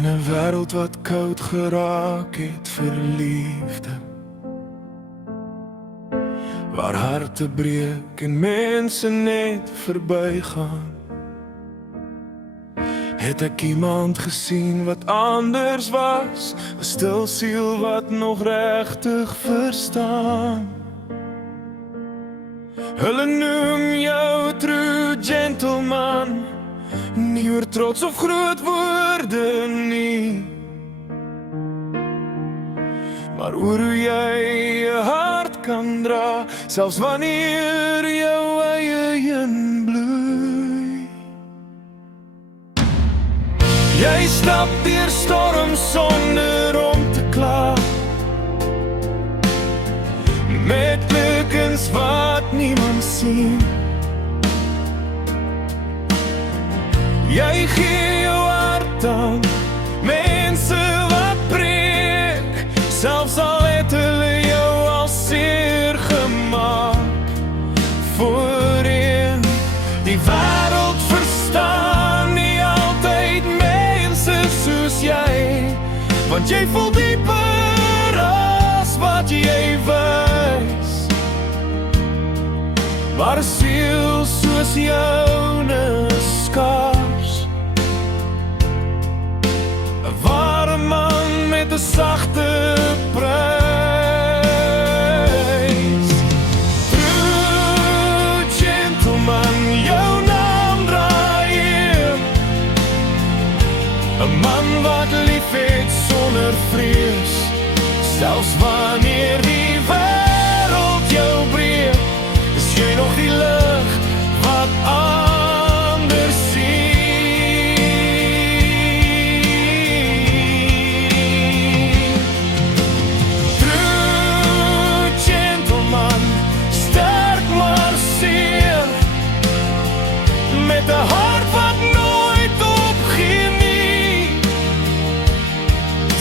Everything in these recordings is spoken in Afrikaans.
In 'n wêreld wat koud geraak het vir liefde, waar harte breek en mense net verbygaan, het ek iemand gesien wat anders was, 'n stil siel wat nog regtig verstaan. Hulle noem jou true gentleman, nie oor trots of groot woorde nie, maar oor hoe jy je hart kan dra, selfs wanneer jou eie een bloei. Jy stap deur storms sonder om te kla, met lukens wat niemand sien. Jy gee jou hart aan mense wat breek, selfs al het hulle jou al seer gemaak. Voorheen, die wêreld verstaan nie altyd mense soos jy, want jy voel dieper as wat jy wys. Maar 'n siel soos joune skaars, 'n ware man met 'n sagte prys. True gentleman, jou naam dra hier, 'n man wat lief het sonder vrees, selfs wanneer die wêreld jou breek, is jy nog die lig wat anders sien. True gentleman, sterk maar seer, met 'n hart wat nooit opgee nie,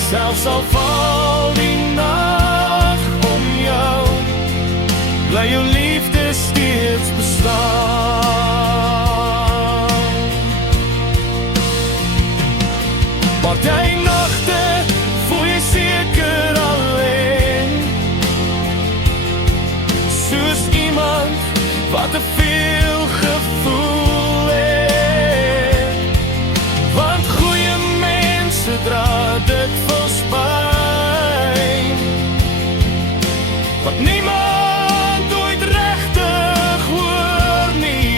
selfs al val die nag om jou, bly jou liefde steeds bestaan. Party nagte voel jy seker alleen, soos iemand wat te veel gevoel het, want goeie mense dra dikwels pyn, wat niemand ooit regtig hoor nie.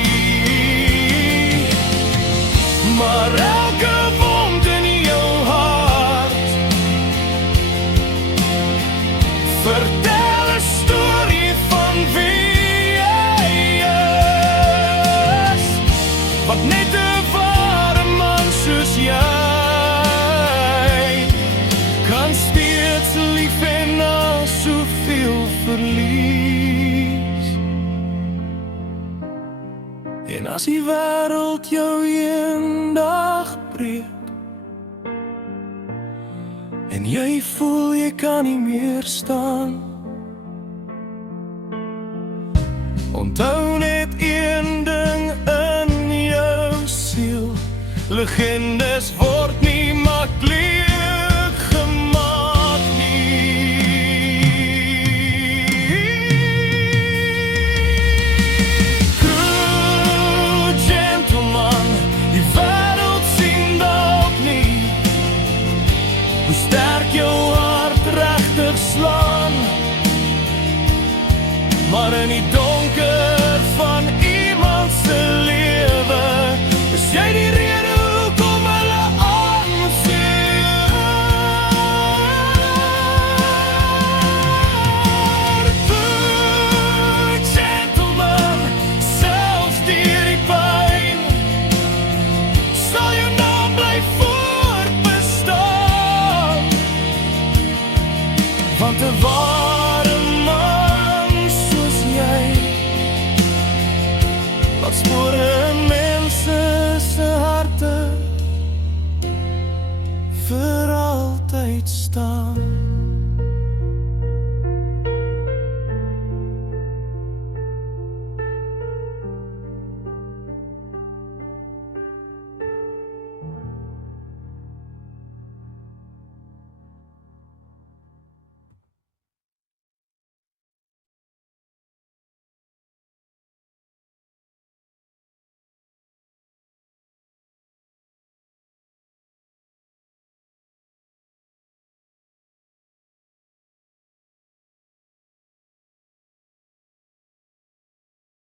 Maar elke wond in jou hart vertel 'n storie van wie jy is, wat net 'n ware man soos jy kan steeds lief en na soveel verlies. En as die wêreld jou eendag breek, en jy voel jy kan nie meer staan, onthou net een ding in jou siel, legendes word nie maklik gemaak nie. True gentleman, die wêreld sien dalk nie hoe sterk jou hart regtig slaan, maar in die donker van iemand se lewe is jy die rede hoekom hulle aanseer. True gentleman, selfs deur die pyn, sal jou naam bly voortbestaan, want 'n ware man soos jy laat spore in mense se harte vir altyd staan.